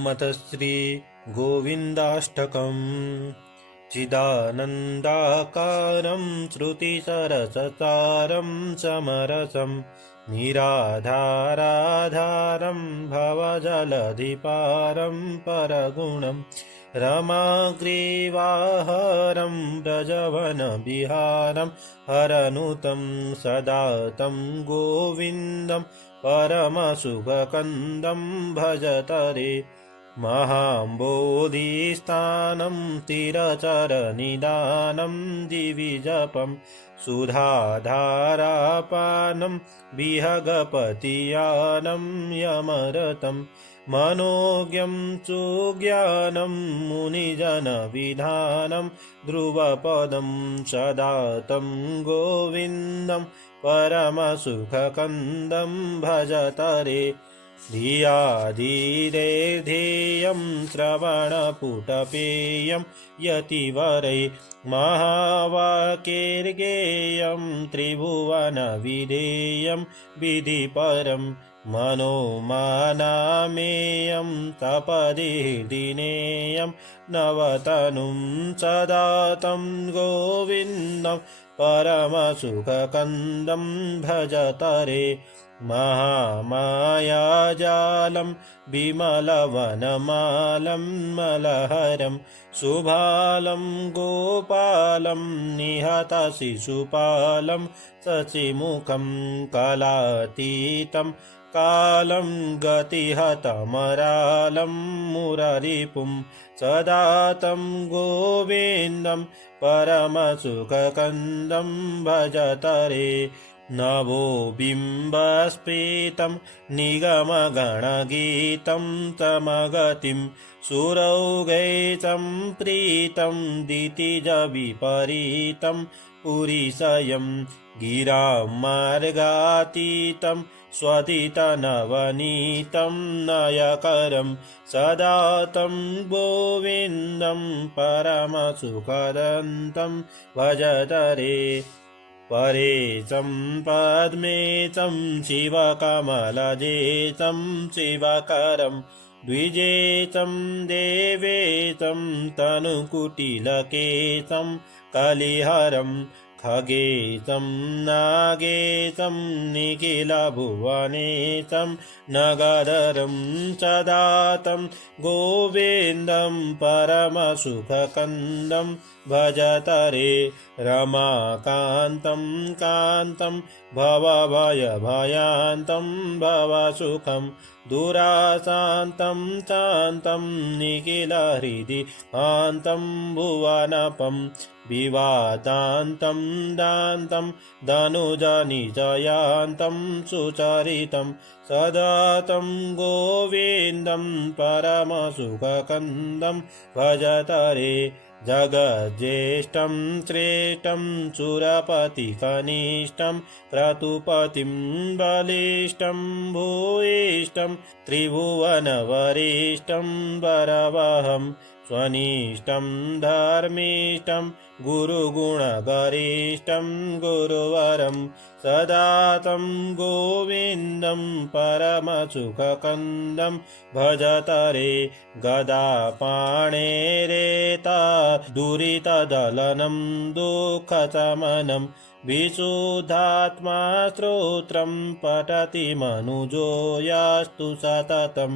ओमथ श्री गोविन्दाष्टकम्। चिदानन्दाकारं श्रुतिसरससारं समरसं निराधाराधारं भवजलधिपारं परगुणं रमाग्रीवाहरं व्रजवनविहारं हरनुतं सदा तं गोविन्दं परमसुखकन्दं भजतरे। महाम्बोधिस्थानं स्थिरचरनिदानं दिविजपं सुधाधारापानं विहगपतियानं यमरतं मनोज्ञं सुज्ञानं मुनिजनविधानं ध्रुवपदं सदा तं गोविन्दं परमसुखकन्दं भजतरे। धियाधीरेर्ध्येयं श्रवणपुटपेयं यतिवरै महावाक्यैर्गेयं त्रिभुवनविधेयं विधिपरं मनोमानामेयं तपदिर्दिनेयं नवतनुं सदा तं गोविन्दं परमसुखकन्दं भजतरे। महामायाजालं विमलवनमालं मलहरं सुभालं गोपालं निहतशिशुपालं शशिमुखं कलातीतं कालं गतिहतमरालं मुररिपुं सदा तं गोविन्दं परमसुखकन्दं भजतरे। नभो बिम्बस्फीतं निगमगणगीतं तमगतिं सुरौघैचं प्रीतं दितिजविपरीतं पुरीशयं गिरां मार्गातीतं स्वदितनवनीतं नयकरं सदा तं गोविन्दं परमसुखदन्तं भजतरे। परेशं पद्मेशं शिवकमलजेशं शिवकरं द्विजेशं देवेशं तनुकुटिलकेशं कलिहरं खगेशं नागेशं निखिलभुवनेशं नगधरं सदा तं गोविन्दं परमसुखकन्दं भजतरे। रमाकान्तं कान्तं भवभयभयान्तं भवसुखं दुराशान्तं शान्तं निखिलहृदि हान्तं भुवनपं विवादान्तं दान्तं धनुजनिजयान्तं सुचरितं सदा तं गोविन्दं परमसुखकन्दं भजतरे। जगज्येष्ठं श्रेष्ठं सुरपतिकनिष्ठं क्रतुपतिं बलिष्ठं भूयिष्ठं त्रिभुवनवरिष्ठं वरवहं स्वनिष्ठं धर्मिष्ठं गुरुगुणगरिष्ठं गुरुवरं सदा तं गोविन्दं परमसुखकन्दं भजतरे। गदापाणेरेता दुरितदलनं दुःखशमनं विशुद्धात्मा स्तोत्रं पठति मनुजो यास्तु सततं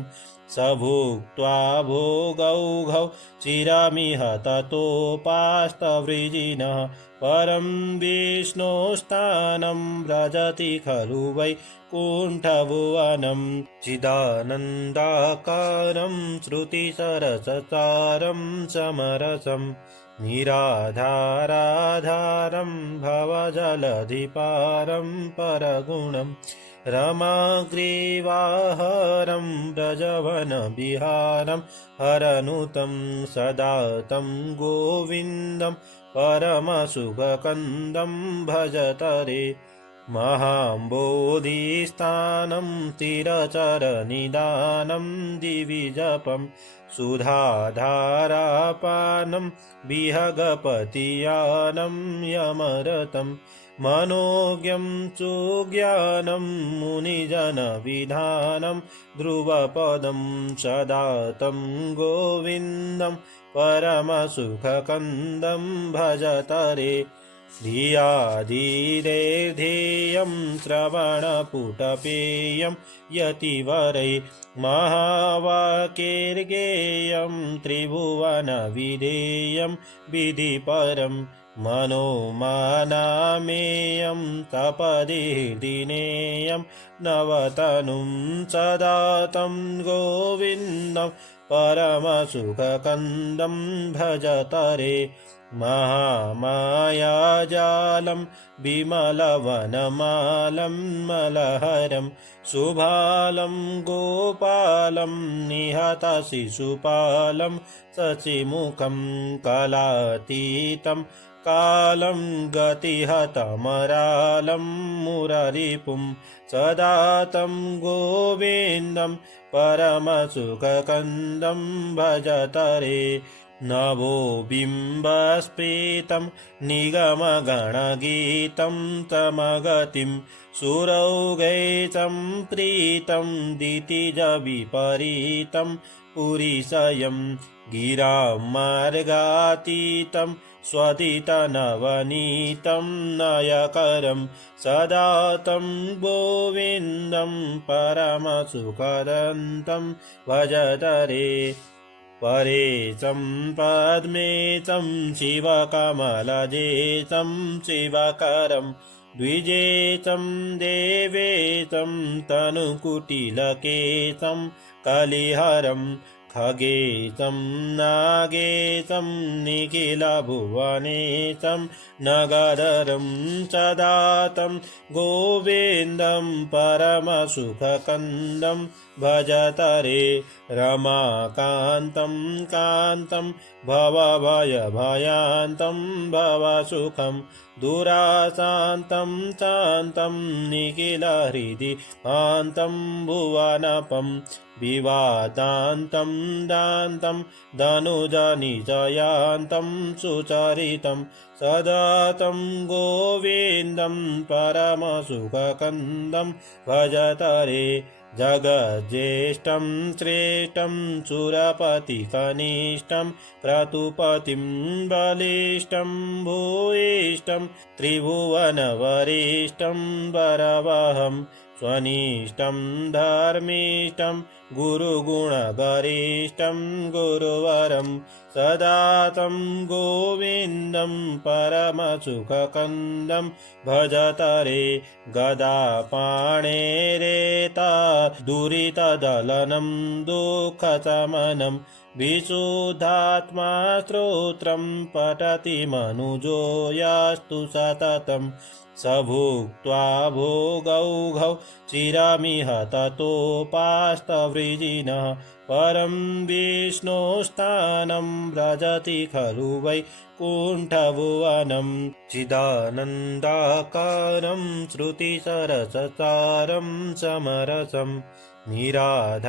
स भुक्त्वा भोगौघौ चिरमिह ततोपास्तवृजिनः परं विष्णोस्थानं व्रजति खलु वैकुण्ठभुवनं। चिदानन्दाकारं श्रुतिसरससारं समरसं निराधाराधारं भवजलधिपारं परगुणं रमाग्रीवाहरं व्रजवनविहारं हरनुतं सदा तं गोविन्दं परमसुखकन्दं भजतरे। महाम्बोधिस्थानं स्थिरचरनिदानं दिविजपं सुधाधारापानं विहगपतियानं यमरतं मनोज्ञं सुज्ञानं मुनिजनविधानं ध्रुवपदं सदा तं गोविन्दं परमसुखकन्दं भजतरे धियाधीरेर्धेयं श्रवणपुटपेयं यतिवरै महावाक्यैर्गेयं त्रिभुवनविधेयं विधिपरं मनोमानामेयं तपदिर्दिनेयं नवतनुं सदा तं गोविन्दं परमसुखकन्दं भजतरे महामायाजालं विमलवनमालं मलहरं शुभालं गोपालं निहतशिशुपालं शशिमुखं कलातीतं कालं गतिहतमरालं मुररिपुं सदा तं गोविन्दं परमसुखकन्दं भजतरे नभो बिम्बस्फीतं निगमगणगीतं तमगतिं सुरौघैचं प्रीतं दितिजविपरीतं पुरीशयं गिरां मार्गातीतं स्वदितनवनीतं नयकरं सदा तं गोविन्दं परमसुखदन्तं भजतरे परेशं पद्मेशं शिवकमलजेशं शिवकरं द्विजेशं देवेशं तनुकुटिलकेशं कलिहरं खगेशं नागेशं निखिलभुवनेशं नगरं सदा तं गोविन्दं परमसुखकन्दं भजतरे रमाकान्तं कान्तं भवभयभयान्तं भवसुखं दुराशान्तं शान्तं निखिलहृदि हान्तं भुवनपं विवादान्तं दान्तं धनुजनिजयान्तं सुचरितं सदा तं गोविन्दं परमसुखकन्दं भजतरे जगज्येष्ठं श्रेष्ठं सुरपतिकनिष्ठं क्रतुपतिं बलिष्ठं भूयिष्ठं त्रिभुवनवरिष्ठं वरवहं स्वनिष्ठं धर्मिष्ठं गुरुगुणगरिष्ठं गुरुवरं सदा तं गोविन्दं परमसुखकन्दं भजतरे गदापाणेरेता दुरितदलनं दुःखशमनं विशुद्धात्मा स्तोत्रं पठति मनुजो यास्तु सततं स भुक्त्वा भोगौघौ चिरमिह ततोपास्तवृजिनः परं विष्णोस्थानं व्रजति खलु वैकुण्ठभुवनं चिदानन्दाकारं श्रुतिसरससारं समरसं निराधाराधारं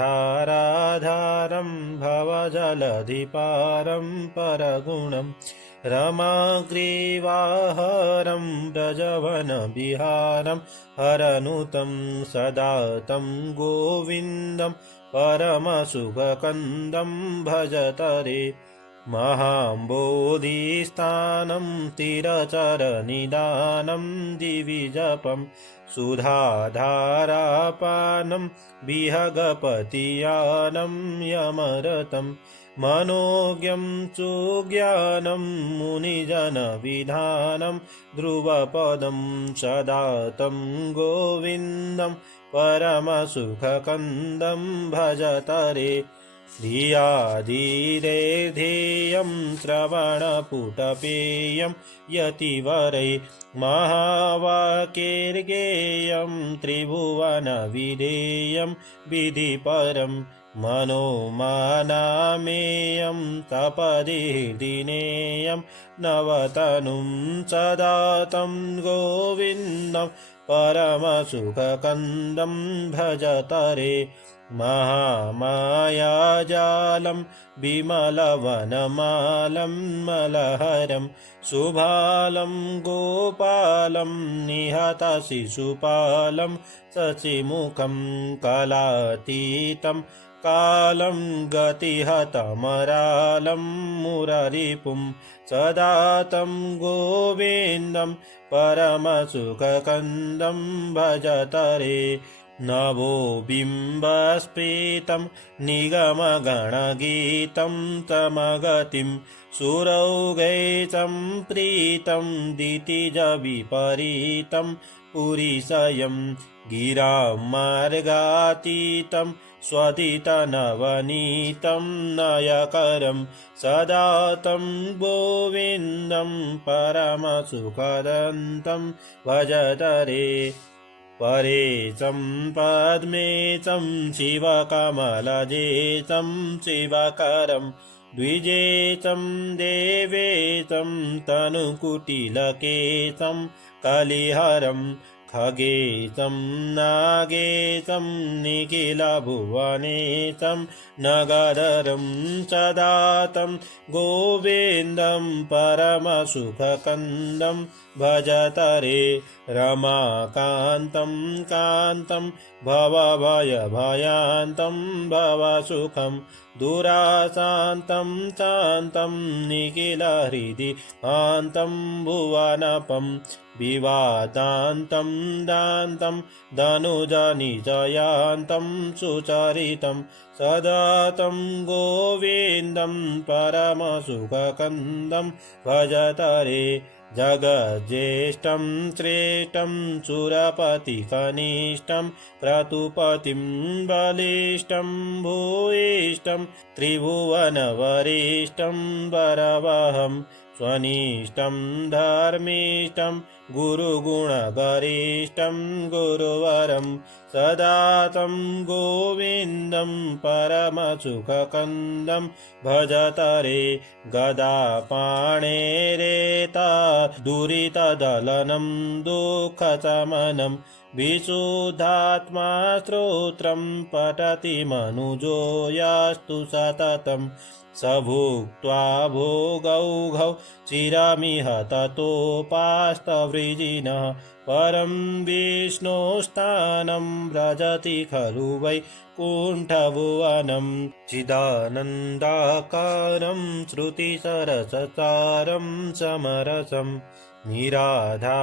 भवजलधिपारं परगुणं रमाग्रीवाहरं व्रजवनविहारं हरनुतं सदा तं गोविन्दं परमसुखकन्दं भजतरे महाम्बोधिस्थानं तिरचरनिदानं दिविजपं सुधाधारापानं विहगपतियानं यमरतं मनोज्ञं सुज्ञानं मुनिजनविधानं ध्रुवपदं सदा तं गोविन्दं परमसुखकन्दं भजतरे धियाधीरेर्धेयं श्रवणपुटपेयं यतिवरै महावाक्यैर्गेयं त्रिभुवनविधेयं विधिपरं मनोमानामेयं तपदिर्दिनेयं नवतनुं सदा तं गोविन्दं परमसुखकन्दं भजतरे महामायाजालं विमलवनमालं मलहरं शुभालं गोपालं निहतशिशुपालं शशिमुखं कलातीतं कालं गतिहतमरालं मुररिपुं सदा तं गोविन्दं परमसुखकन्दं भजतरे नभो बिम्बस्फीतं निगमगणगीतं तमगतिं सुरौघैसम्प्रीतं दितिजविपरीतं पुरीशयं गिरां मार्गातीतं स्वदितनवनीतं नयकरं सदा तं गोविन्दं परमसुखदन्तं भजतरे परेशं पद्मेशं शिवकमलजेशं शिवकरं द्विजेशं देवेशं तनुकुटिलकेशं कलिहरं खगेशं नागेशं निखिलभुवनेशं नगधरं सदा तं गोविन्दं परमसुखकन्दं भजतरे रमाकान्तं कान्तं भवभयभयान्तं भवसुखं दुराशान्तं शान्तं निखिलहृदि हान्तं भुवनपं विवादान्तं दान्तं धनुजनिजयान्तं सुचरितं सदा तं गोविन्दं परमसुखकन्दं भजतरे जगज्येष्ठं श्रेष्ठं सुरपतिकनिष्ठं क्रतुपतिं बलिष्ठं भूयिष्ठं त्रिभुवनवरिष्ठं वरवहं स्वनिष्ठं धर्मिष्ठं गुरुगुणगरिष्ठं गुरुवरं सदा तं गोविन्दं परमसुखकन्दं भजतरे गदापाणेरेता दुरितदलनं दुःखशमनं विशुद्धात्मा स्तोत्रं पठति मनुजो यास्तु सततं स भुक्त्वा भोगौघौ चिरमिह ततोपास्तवृजिनः परं विष्णोस्थानं व्रजति खलु वै कुण्ठभुवनं चिदानन्दाकारं श्रुतिसरससारं समरसं निराधाराधारं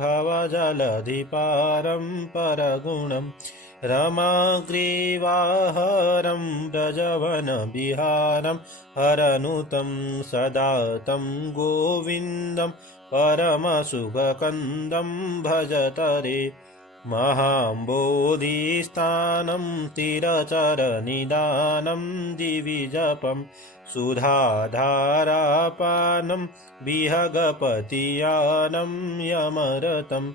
भवजलधिपारं परगुणं रमाग्रीवाहरं व्रजवनविहारं हरनुतं सदा तं गोविन्दं परमसुखकन्दं भजतरे महाम्बोधिस्थानं स्थिरचरनिदानं दिविजपं सुधाधारापानं विहगपतियानं यमरतं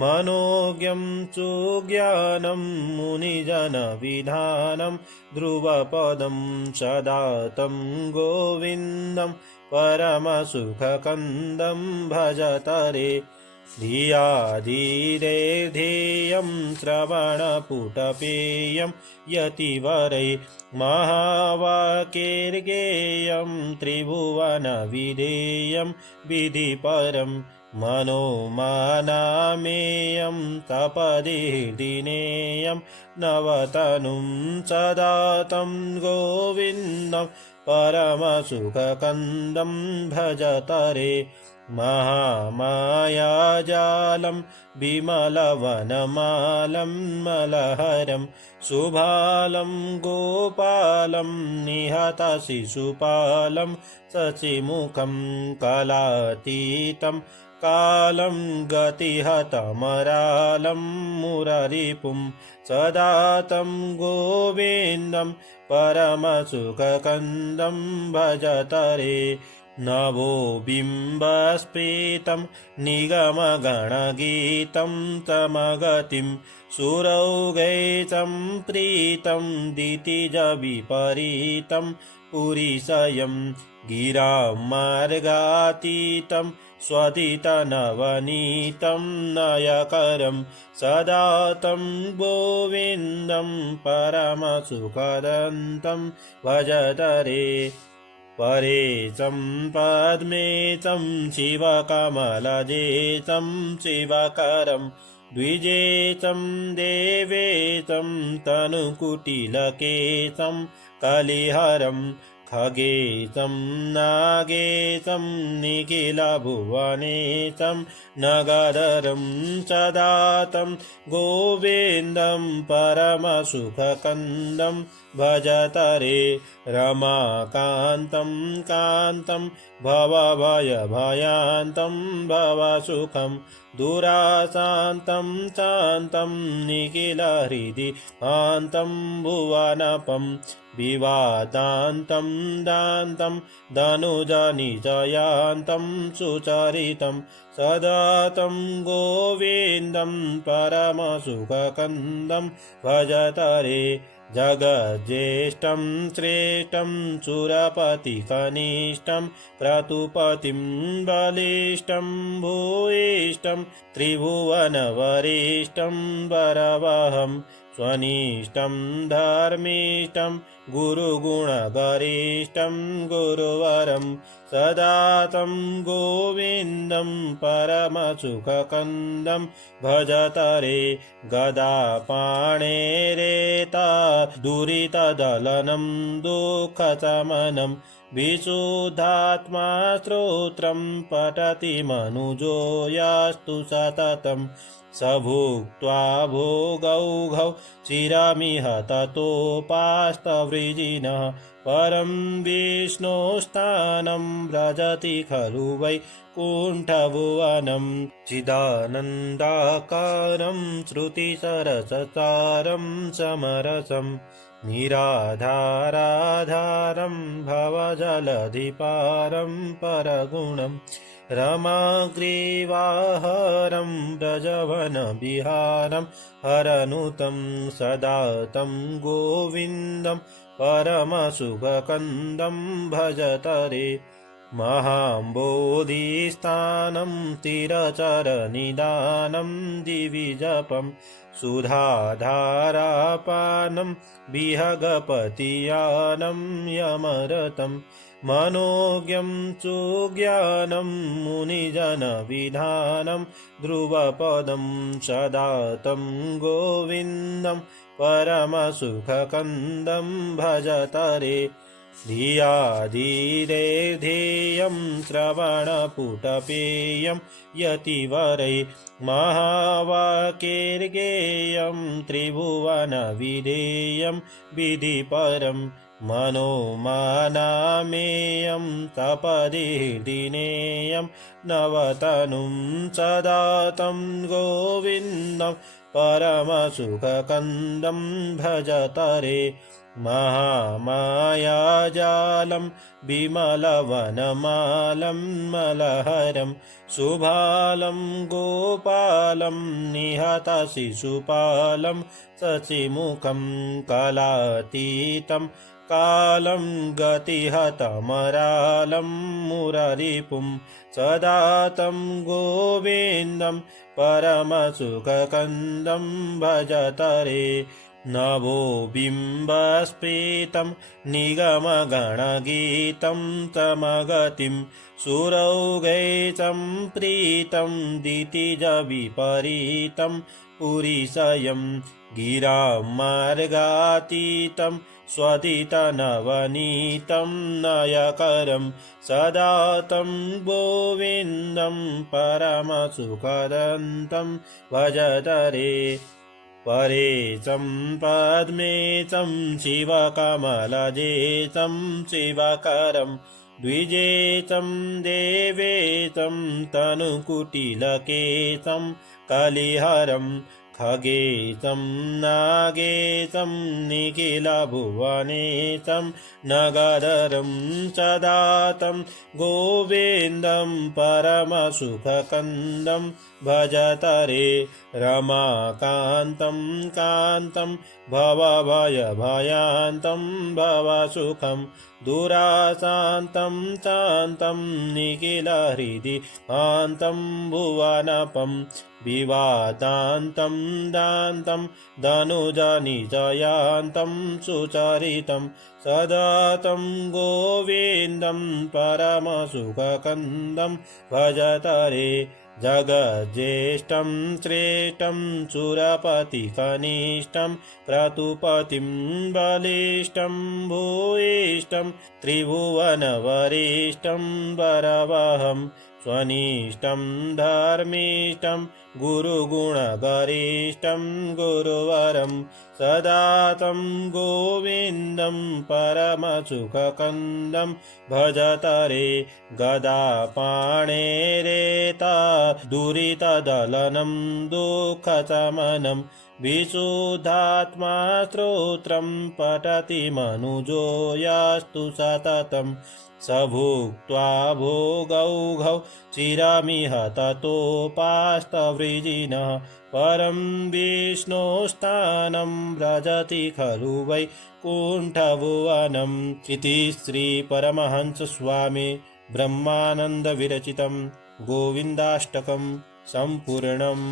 मनोज्ञं सुज्ञानं मुनिजनविधानं ध्रुवपदं सदा तं गोविन्दं परमसुखकन्दं भजतरे धियाधीरेर्धेयं श्रवणपुटपेयं यतिवरै महावाक्यैर्गेयं त्रिभुवनविधेयं विधिपरं मनोमानामेयं तपदिर्दिनेयं नवतनुं सदा तं गोविन्दं परमसुखकन्दं भजतरे महामायाजालं विमलवनमालं मलहरं शुभालं गोपालं निहतशिशुपालं शशिमुखं कलातीतं कालं गतिहतमरालं मुररिपुं सदा तं गोविन्दं परमसुखकन्दं भजतरे नभो बिम्बस्फीतं निगमगणगीतं तमगतिं सुरौघैचं प्रीतं दितिजविपरीतं पुरीशयं गिरां मार्गातीतं स्वदितनवनीतं नयकरं सदा तं गोविन्दं परमसुखदन्तं भजतरे परेचं पद्मेचं शिवकमलजेचं शिवकरं द्विजेचं देवेचं तनुकुटिलकेशं कलिहरं खगेशं नागेशं निखिलभुवनेशं नगधरं सदा तं गोविन्दं परमसुखकन्दं भजतरे रमाकान्तं कान्तं भवभयभयान्तं भवसुखं दुराशान्तं शान्तं निखिलहृदि आन्तं भुवनपं विवादान्तं दान्तं धनुजनिजयान्तं सुचरितं सदा तं गोविन्दं परमसुखकन्दं भजतरे जगज्येष्ठं श्रेष्ठं सुरपतिकनिष्ठं क्रतुपतिं बलिष्ठं भूयिष्ठं त्रिभुवनवरिष्ठं वरवहं स्वनिष्ठं धर्मिष्ठं गुरुगुणगरिष्ठं गुरुवरं सदा तं गोविन्दं परमसुखकन्दं भजतरे गदापाणेरेता दुरितदलनं दुःखशमनं विशुद्धात्मा स्तोत्रं पठति मनुजो यास्तु सततं स भुक्त्वा भोगौघौ चिरमिह ततोपास्तवृजिनः परं विष्णोस्थानं व्रजति खलु वै कुण्ठभुवनं चिदानन्दाकारं श्रुतिसरससारं समरसं निराधाराधारं भवजलधिपारं परगुणं रमाग्रीवाहरं व्रजवनविहारं हरनुतं सदा तं गोविन्दं परमसुखकन्दं भजतरे महाम्बोधिस्थानं स्थिरचरनिदानं दिविजपं सुधाधारापानं विहगपतियानं यमरतं मनोज्ञं सुज्ञानं मुनिजनविधानं ध्रुवपदं सदा तं गोविन्दं परमसुखकन्दं भजतरे धियाधीरेर्धेयं श्रवणपुटपेयं यतिवरै महावाक्यैर्गेयं त्रिभुवनविधेयं विधिपरं मनोमानामेयं तपदिर्दिनेयं नवतनुं सदा तं गोविन्दं परमसुखकन्दं भजतरे महामायाजालं विमलवनमालं मलहरं सुभालं गोपालं निहतशिशुपालं शशिमुखं कलातीतं कालं गतिहतमरालं मुररिपुं सदा तं गोविन्दं परमसुखकन्दं भजतरे नभो बिम्बस्फीतं निगमगणगीतं तमगतिं सुरौघैचं प्रीतं दितिजविपरीतं पुरीशयं गिरां मार्गातीतं स्वदितनवनीतं नयकरं सदा तं गोविन्दं परमसुखदन्तं भजतरे परेचं पद्मेचं शिवकमलजेचं शिवकरं द्विजेचं देवेचं तनुकुटिलकेशं कलिहरं खगेशं नागेशं निखिलभुवनेशं नगधरं सदा तं गोविन्दं परमसुखकन्दं भजत रे रमाकान्तं कान्तं भवभयभयान्तं भवसुखं दुराशान्तं शान्तं निखिलहृदि हान्तं भुवनपं विवादान्तं दान्तं धनुजनिजयान्तं सुचरितं सदा तं गोविन्दं परमसुखकन्दं भजत रे जगज्येष्ठं श्रेष्ठं सुरपतिकनिष्ठं क्रतुपतिं बलिष्ठं भूयिष्ठं त्रिभुवनवरिष्ठं वरवहं स्वनिष्ठं धर्मिष्ठं गुरुगुणगरिष्ठं गुरुवरं सदा तं गोविन्दं परमसुखकन्दं भजत रे गदापाणेरेता दुरितदलनं दुःखशमनं विशुद्धात्मा स्तोत्रं पठति मनुजो यास्तु सततं स भुक्त्वा भोगौघौ चिरमिह ततोपास्तवृजिनः परं विष्णोस्थानं व्रजति खलु वैकुण्ठभुवनम् इति श्रीपरमहंसस्वामी ब्रह्मानन्दविरचितं गोविन्दाष्टकं सम्पूर्णम्।